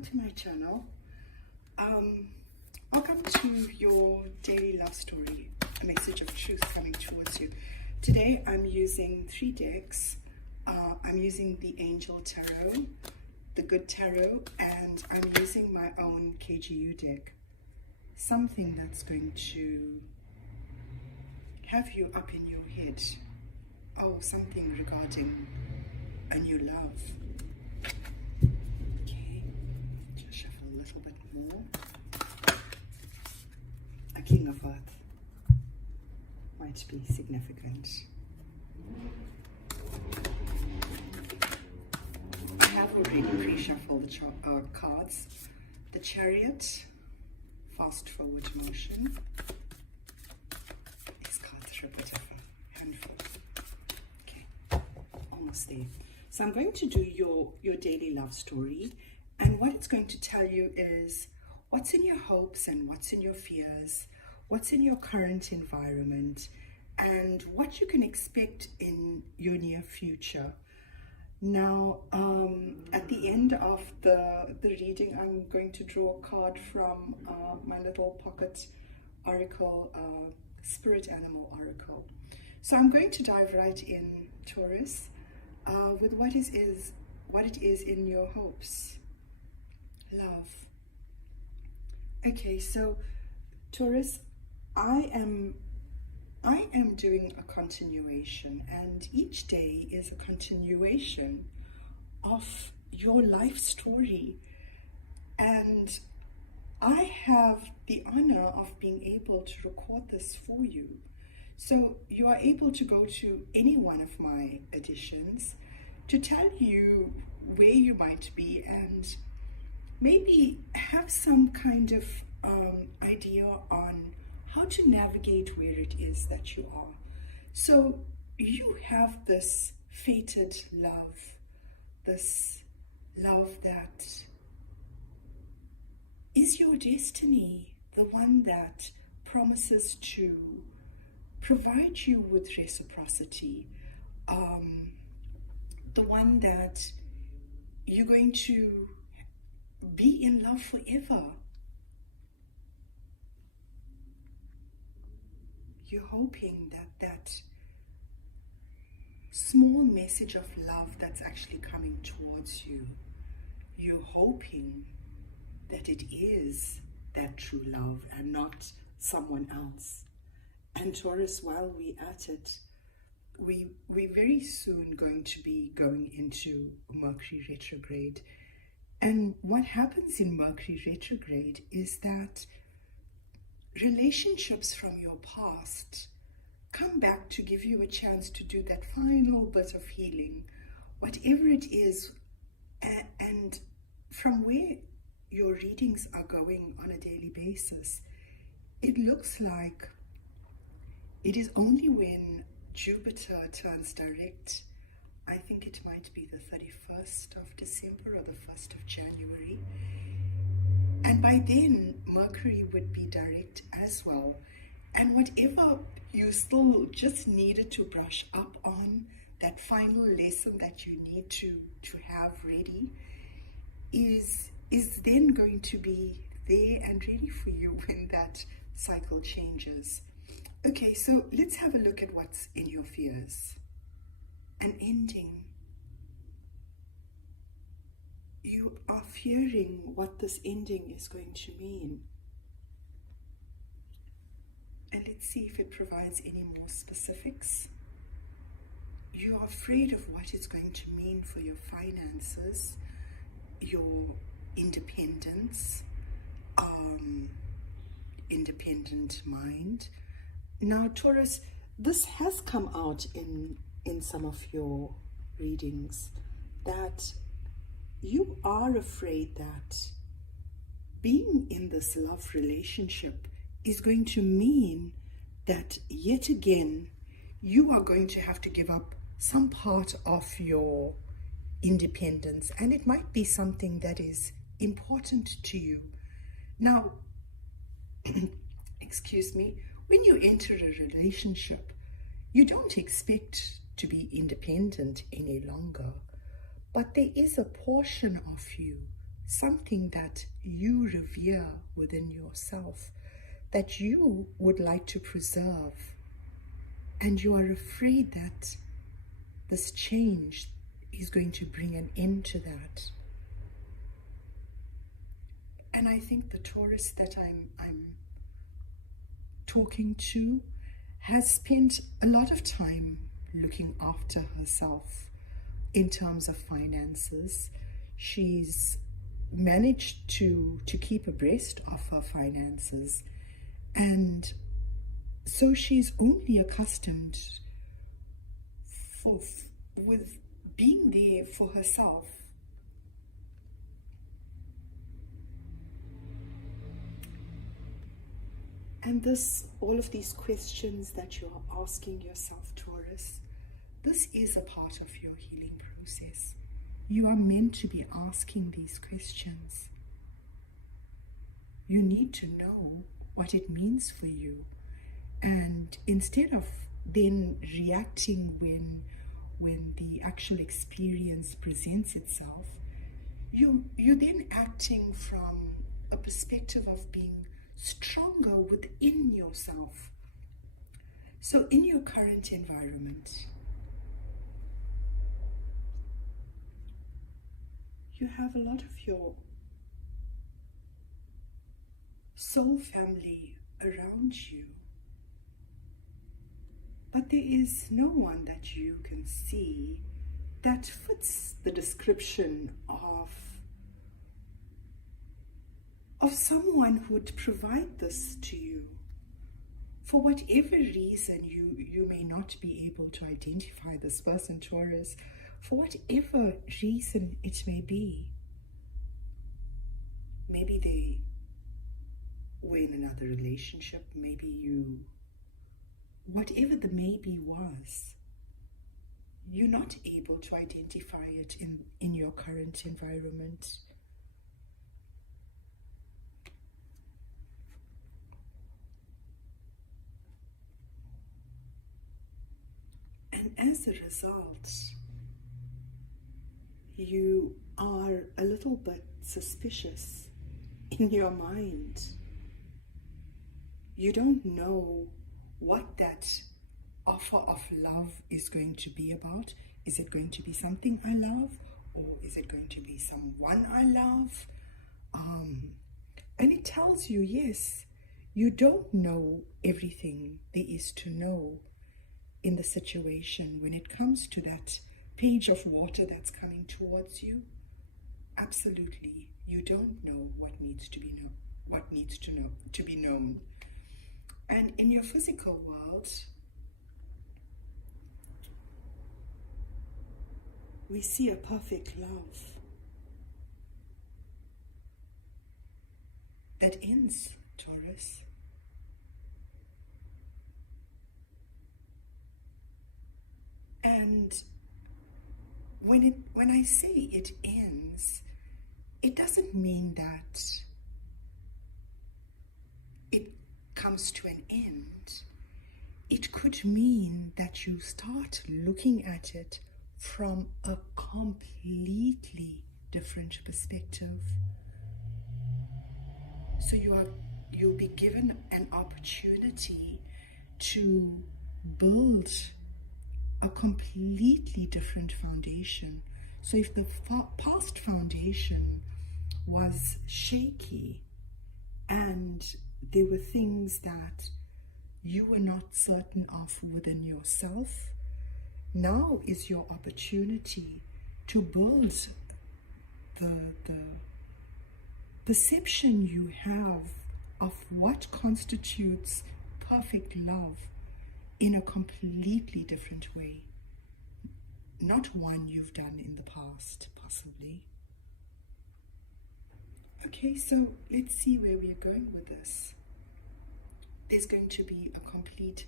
welcome to my channel. Welcome to your daily love story, a message of truth coming towards you. Today I'm using 3 decks. I'm using the Angel Tarot, the Good Tarot, and I'm using my own KGU deck. Something that's going to have you up in your head. Oh, something regarding a new love. Okay, just shuffle a little bit more. A King of Earth might be significant. I have already pre-shuffled the cards. The Chariot, fast forward motion. These cards are a bit of a handful. Okay, almost there. So I'm going to do your daily love story, and what it's going to tell you is what's in your hopes and what's in your fears, what's in your current environment, and what you can expect in your near future. Now, at the end of the reading, I'm going to draw a card from my little pocket oracle, spirit animal oracle. So I'm going to dive right in, Taurus, with what it is in your hopes. Love. Okay, so Taurus, I am doing a continuation, and each day is a continuation of your life story, and I have the honor of being able to record this for you. So you are able to go to any one of my editions to tell you where you might be and maybe have some kind of idea on how to navigate where it is that you are. So you have this fated love, this love that is your destiny, the one that promises to provide you with reciprocity, the one that you're going to be in love forever. You're hoping that small message of love that's actually coming towards you, you're hoping that it is that true love and not someone else. And Taurus, while we're at it, we're very soon going to be going into Mercury retrograde. And what happens in Mercury retrograde is that relationships from your past come back to give you a chance to do that final bit of healing, whatever it is. And from where your readings are going on a daily basis, it looks like it is only when Jupiter turns direct, I think it might be the 31st of December or the 1st of January. And by then, Mercury would be direct as well. And whatever you still just needed to brush up on, that final lesson that you need to have ready, is then going to be there and ready for you when that cycle changes. Okay, so let's have a look at what's in your fears. An ending. You are fearing what this ending is going to mean. And let's see if it provides any more specifics. You are afraid of what it's going to mean for your finances, your independence, independent mind. Now, Taurus, this has come out in some of your readings, that you are afraid that being in this love relationship is going to mean that yet again you are going to have to give up some part of your independence, and it might be something that is important to you. Now, excuse me, when you enter a relationship, you don't expect to be independent any longer, but there is a portion of you something that you revere within yourself, that you would like to preserve, and you are afraid that this change is going to bring an end to that. And I think the Taurus that I'm talking to has spent a lot of time looking after herself in terms of finances. She's managed to keep abreast of her finances, and so she's only accustomed with being there for herself. And all of these questions that you are asking yourself, Taurus, this is a part of your healing process. You are meant to be asking these questions. You need to know what it means for you. And instead of then reacting when the actual experience presents itself, you're then acting from a perspective of being stronger within yourself. So in your current environment, you have a lot of your soul family around you, but there is no one that you can see that fits the description of someone who would provide this to you. For whatever reason, you may not be able to identify this person, Taurus, for whatever reason it may be. Maybe they were in another relationship, whatever the maybe was, you're not able to identify it in your current environment. And as a result, you are a little bit suspicious in your mind. You don't know what that offer of love is going to be about. Is it going to be something I love, or is it going to be someone I love? And it tells you, yes, you don't know everything there is to know in the situation when it comes to that page of water that's coming towards you. Absolutely, you don't know what needs to be known. And in your physical world, we see a perfect love that ends, Taurus. And when I say it ends, it doesn't mean that it comes to an end. It could mean that you start looking at it from a completely different perspective. So you'll be given an opportunity to build a completely different foundation. So if the past foundation was shaky and there were things that you were not certain of within yourself, now is your opportunity to build the perception you have of what constitutes perfect love in a completely different way. Not one you've done in the past, possibly. Okay, so let's see where we are going with this. There's going to be a complete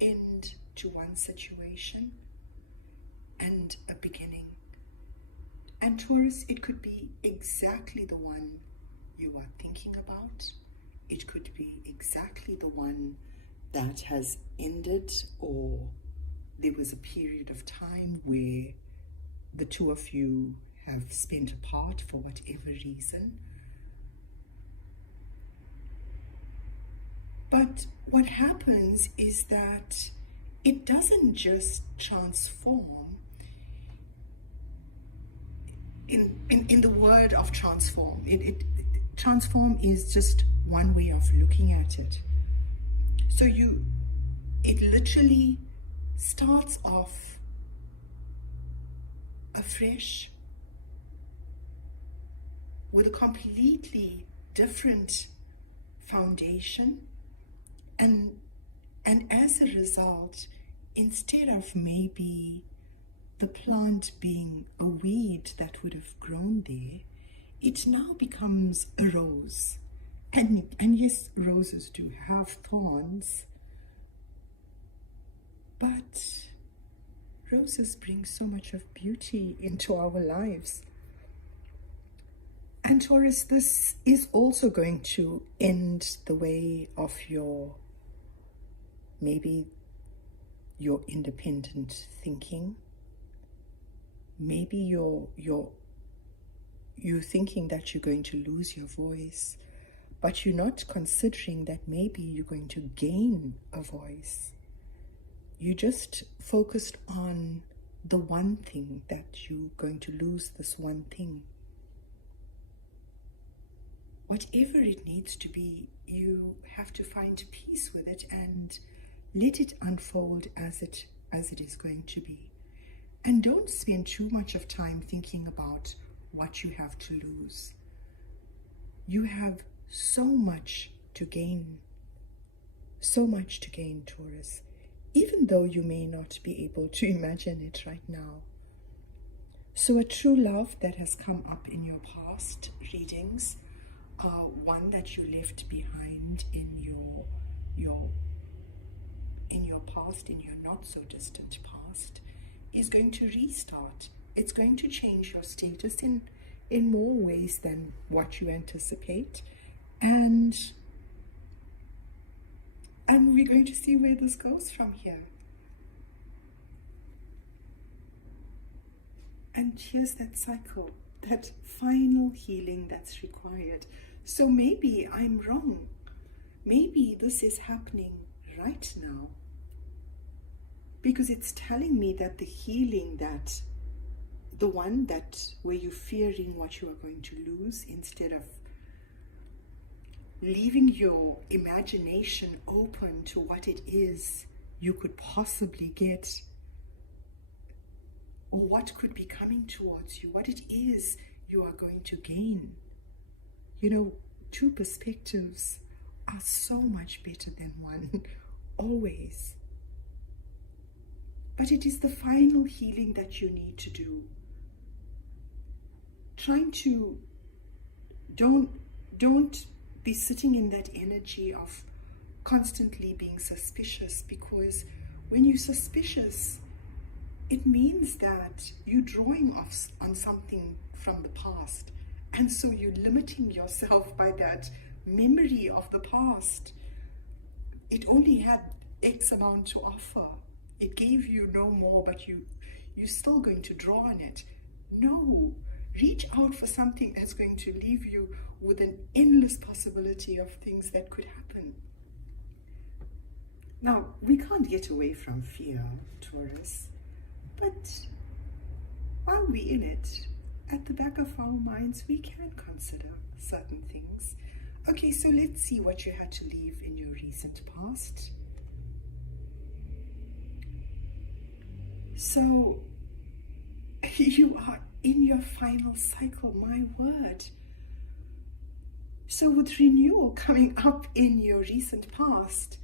end to one situation and a beginning. And Taurus, it could be exactly the one you are thinking about. It could be exactly the one that has ended, or there was a period of time where the two of you have spent apart for whatever reason. But what happens is that it doesn't just transform in the word of transform. Transform is just one way of looking at it. So it literally starts off afresh with a completely different foundation, and as a result, instead of maybe the plant being a weed that would have grown there, it now becomes a rose. And yes, roses do have thorns, but roses bring so much of beauty into our lives. And Taurus, this is also going to end the way of maybe your independent thinking. Maybe you're thinking that you're going to lose your voice, but you're not considering that maybe you're going to gain a voice. You just focused on the one thing, that you're going to lose this one thing. Whatever it needs to be, you have to find peace with it and let it unfold as it is going to be. And don't spend too much of time thinking about what you have to lose. You have so much to gain. So much to gain, Taurus, even though you may not be able to imagine it right now. So a true love that has come up in your past readings, one that you left behind in your past, in your not so distant past, is going to restart. It's going to change your status in more ways than what you anticipate, and we're going to see where this goes from here. And here's that cycle, that final healing that's required. So maybe I'm wrong. Maybe this is happening right now, because it's telling me that the healing, that the one that where you're fearing what you are going to lose, instead of leaving your imagination open to what it is you could possibly get, or what could be coming towards you, what it is you are going to gain. You know, two perspectives are so much better than one, always. But it is the final healing that you need to do. Don't be sitting in that energy of constantly being suspicious, because when you're suspicious, it means that you're drawing off on something from the past. And so you're limiting yourself by that memory of the past. It only had X amount to offer. It gave you no more, but you're still going to draw on it. No, reach out for something that's going to leave you with an endless possibility of things that could happen. Now, we can't get away from fear, Taurus, but while we're in it, at the back of our minds, we can consider certain things. Okay, so let's see what you had to leave in your recent past. So, you are in your final cycle, my word. So with renewal coming up in your recent past,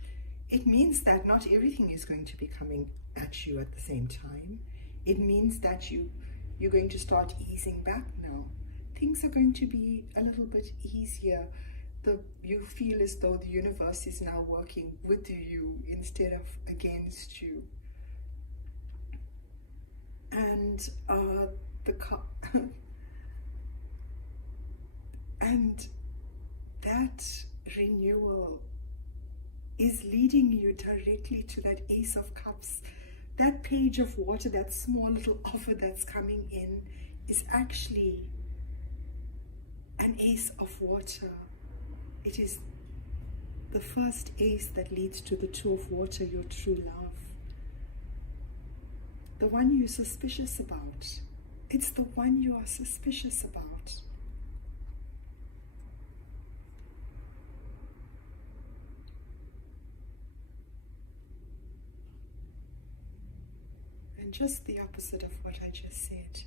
it means that not everything is going to be coming at you at the same time. It means that you're going to start easing back now. Things are going to be a little bit easier. You feel as though the universe is now working with you instead of against you. And and that renewal is leading you directly to that Ace of Cups. That page of water, that small little offer that's coming in, is actually an ace of water. It is the first ace that leads to the two of water, your true love. The one you're suspicious about. It's the one you are suspicious about. And just the opposite of what I just said.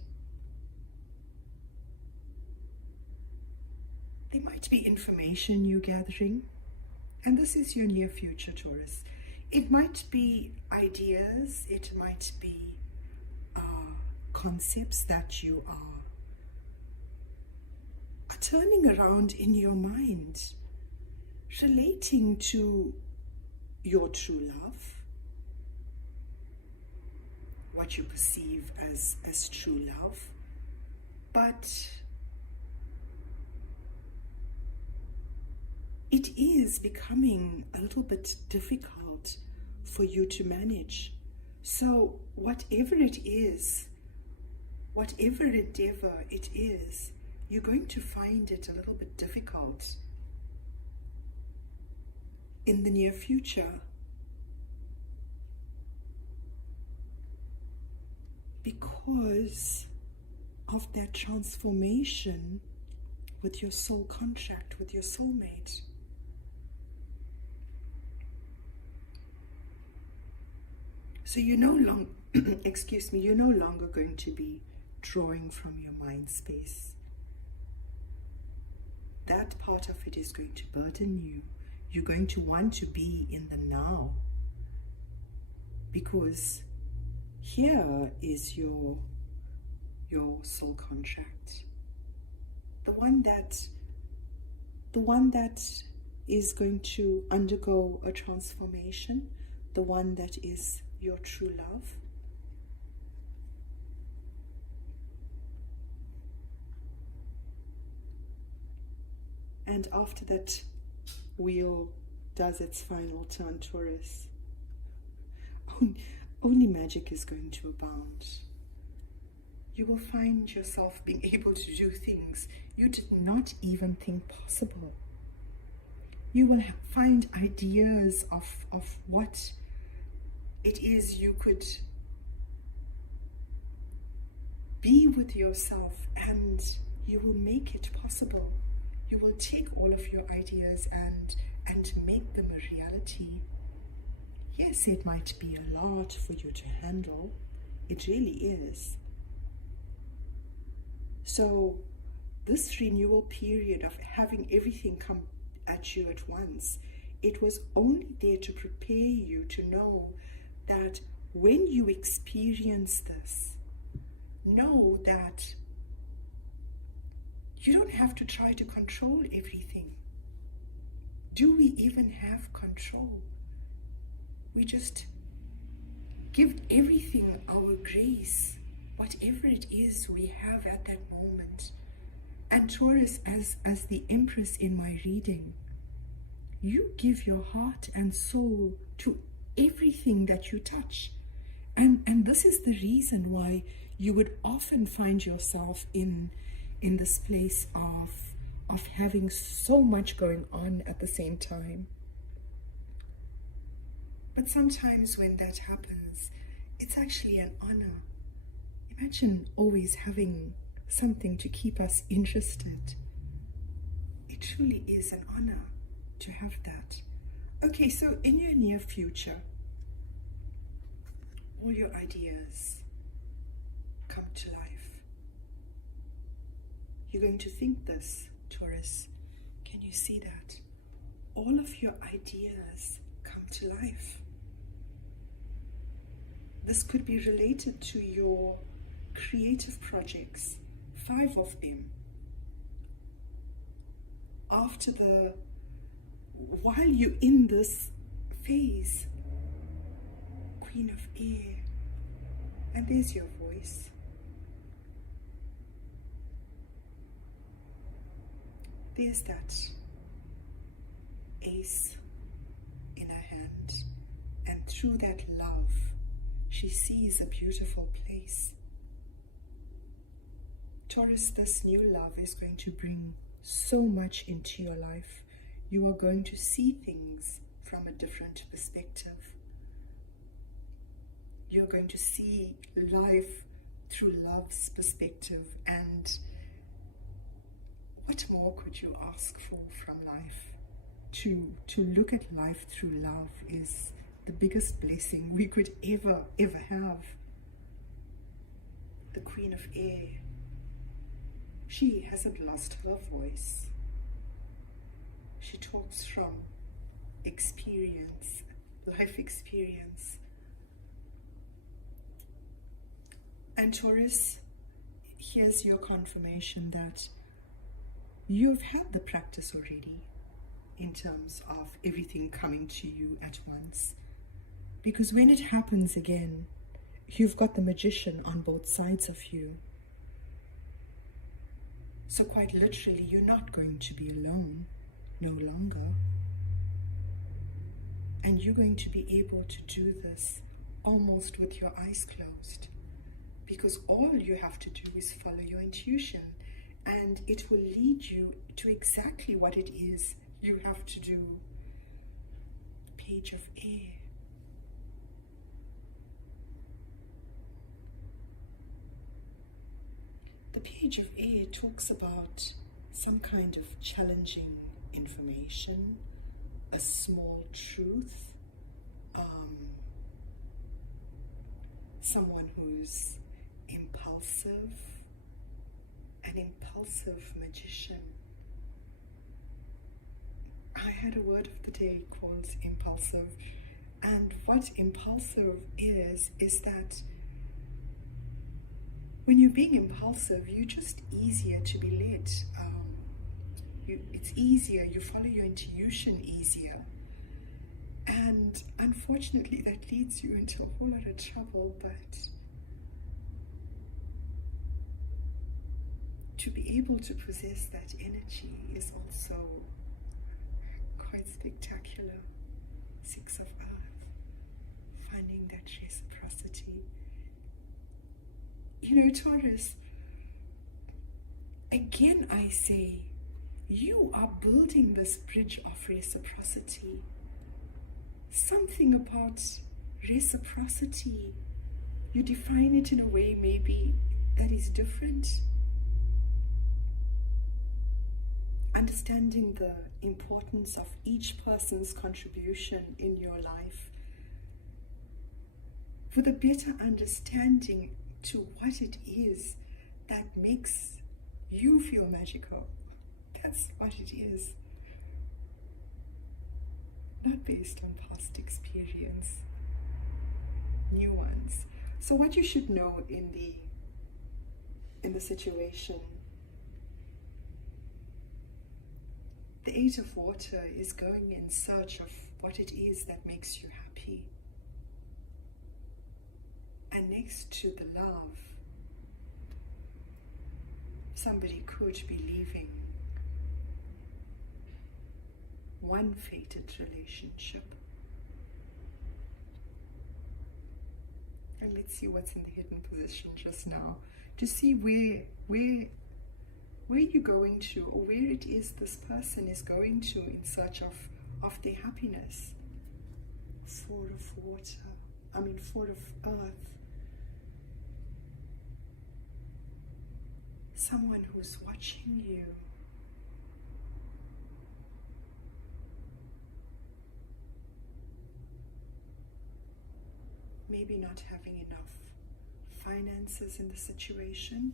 There might be information you're gathering, and this is your near future, Taurus. It might be ideas, it might be concepts that you are turning around in your mind, relating to your true love, what you perceive as true love, but it is becoming a little bit difficult for you to manage. So whatever it is, whatever endeavor it is, you're going to find it a little bit difficult in the near future, because of that transformation with your soul contract, with your soulmate. So you're no longer, you're no longer going to be drawing from your mind space. That part of it is going to burden you. You're going to want to be in the now, because here is your soul contract. The one that is going to undergo a transformation, the one that is your true love. And after that wheel does its final turn, Taurus, only magic is going to abound. You will find yourself being able to do things you did not even think possible. You will find ideas of what it is you could be with yourself, and you will make it possible. You will take all of your ideas and make them a reality. Yes, it might be a lot for you to handle. It really is. So this renewal period of having everything come at you at once, it was only there to prepare you to know that when you experience this, know that you don't have to try to control everything. Do we even have control? We just give everything our grace, whatever it is we have at that moment. And Taurus, as the Empress in my reading, you give your heart and soul to everything that you touch. And this is the reason why you would often find yourself in this place of having so much going on at the same time. But sometimes when that happens, it's actually an honor. Imagine always having something to keep us interested. It truly is an honor to have that. Okay, so in your near future, all your ideas come to life. You're going to think this, Taurus. Can you see that? All of your ideas come to life. This could be related to your creative projects, 5 of them. While you're in this phase, Queen of Air, and there's your voice. There's that ace in her hand, and through that love, she sees a beautiful place. Taurus, this new love is going to bring so much into your life. You are going to see things from a different perspective. You're going to see life through love's perspective, and what more could you ask for from life? To look at life through love is the biggest blessing we could ever have. The Queen of Air, she hasn't lost her voice. She talks from experience, life experience. And Taurus, here's your confirmation that you've had the practice already in terms of everything coming to you at once. Because when it happens again, you've got the Magician on both sides of you. So quite literally, you're not going to be alone, no longer. And you're going to be able to do this almost with your eyes closed. Because all you have to do is follow your intuition, and it will lead you to exactly what it is you have to do. Page of Air. The Page of Air talks about some kind of challenging information, a small truth, someone who's impulsive, an impulsive magician. I had a word of the day called impulsive, and what impulsive is that when you're being impulsive, you're just easier to be led. It's easier, you follow your intuition easier. And unfortunately, that leads you into a whole lot of trouble, but to be able to possess that energy is also quite spectacular. Six of Earth, finding that reciprocity. You know, Taurus, again I say, you are building this bridge of reciprocity. Something about reciprocity, you define it in a way maybe that is different. Understanding the importance of each person's contribution in your life, with a better understanding to what it is that makes you feel magical. That's what it is. Not based on past experience, new ones. So what you should know in the situation, the Eight of Water is going in search of what it is that makes you happy. And next to the love, somebody could be leaving one fated relationship. And let's see what's in the hidden position just now, to see where you're going to, or where it is this person is going to in search of their happiness. Four of Earth. Someone who's watching you. Maybe not having enough finances in the situation.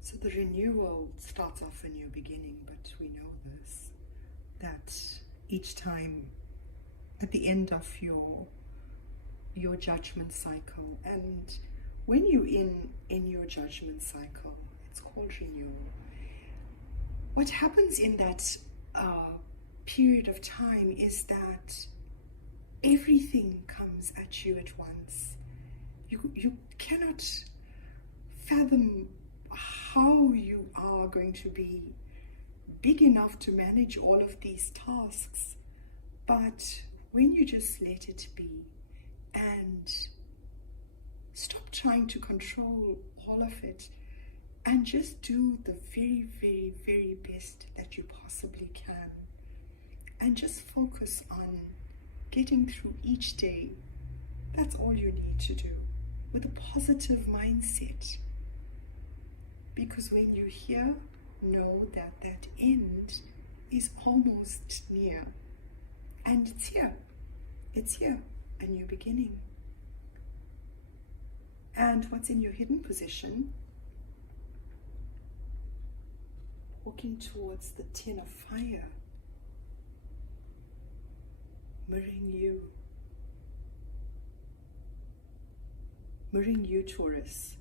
So the renewal starts off a new beginning, but we know this, that each time at the end of your judgment cycle, and when you're in your judgment cycle, it's called renewal. What happens in that period of time is that everything comes at you at once. You cannot fathom how you are going to be big enough to manage all of these tasks. But when you just let it be and stop trying to control all of it and just do the very, very, very best that you possibly can, and just focus on getting through each day, that's all you need to do, with a positive mindset. Because when you're here, know that that end is almost near. And it's here. It's here. A new beginning. And what's in your hidden position? Walking towards the 10 of fire. Mirroring you. Mirroring you, Taurus.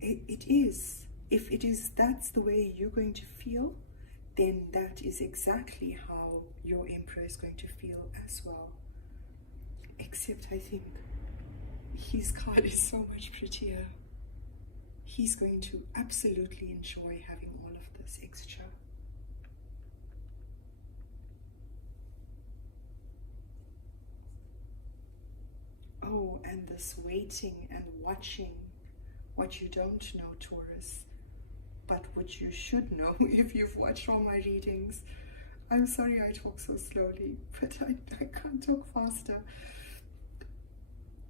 It is. If it is, that's the way you're going to feel, then that is exactly how your Emperor is going to feel as well. Except I think his card is so much prettier. He's going to absolutely enjoy having all of this extra. Oh, and this waiting and watching. What you don't know, Taurus, but what you should know if you've watched all my readings. I'm sorry I talk so slowly, but I can't talk faster.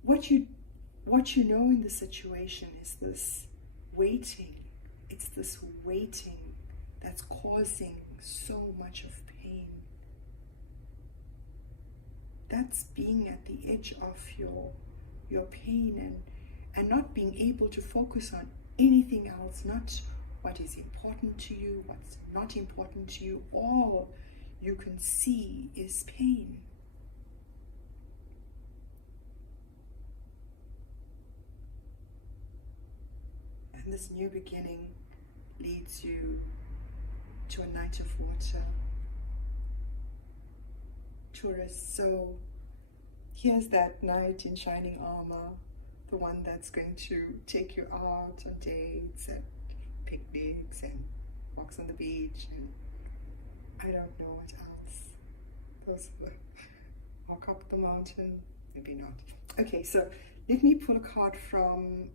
What you know in the situation is this waiting. It's this waiting that's causing so much of pain. That's being at the edge of your pain and not being able to focus on anything else, not what is important to you, what's not important to you. All you can see is pain. And this new beginning leads you to a Knight of Water, Taurus. So here's that knight in shining armor, the one that's going to take you out on dates and picnics and walks on the beach and I don't know what else. Those walk up the mountain, maybe not. Okay, so let me pull a card from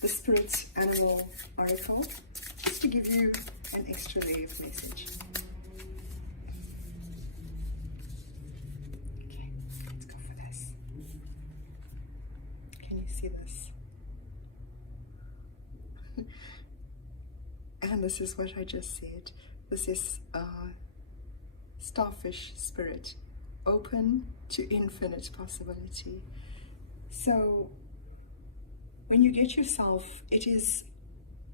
the Spirit Animal Oracle, just to give you an extra layer of message. Okay, let's go for this. Can you see this? And this is what I just said. This is starfish spirit, open to infinite possibility. So when you get yourself, it is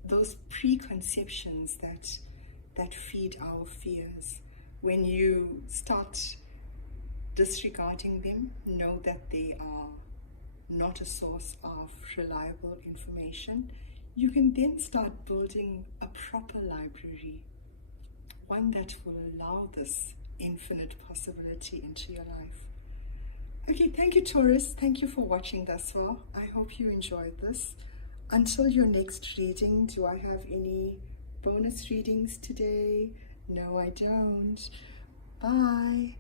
those preconceptions that feed our fears. When you start disregarding them, know that they are not a source of reliable information. You can then start building a proper library, one that will allow this infinite possibility into your life. Okay, thank you, Taurus. Thank you for watching thus far. I hope you enjoyed this. Until your next reading, do I have any bonus readings today? No, I don't. Bye.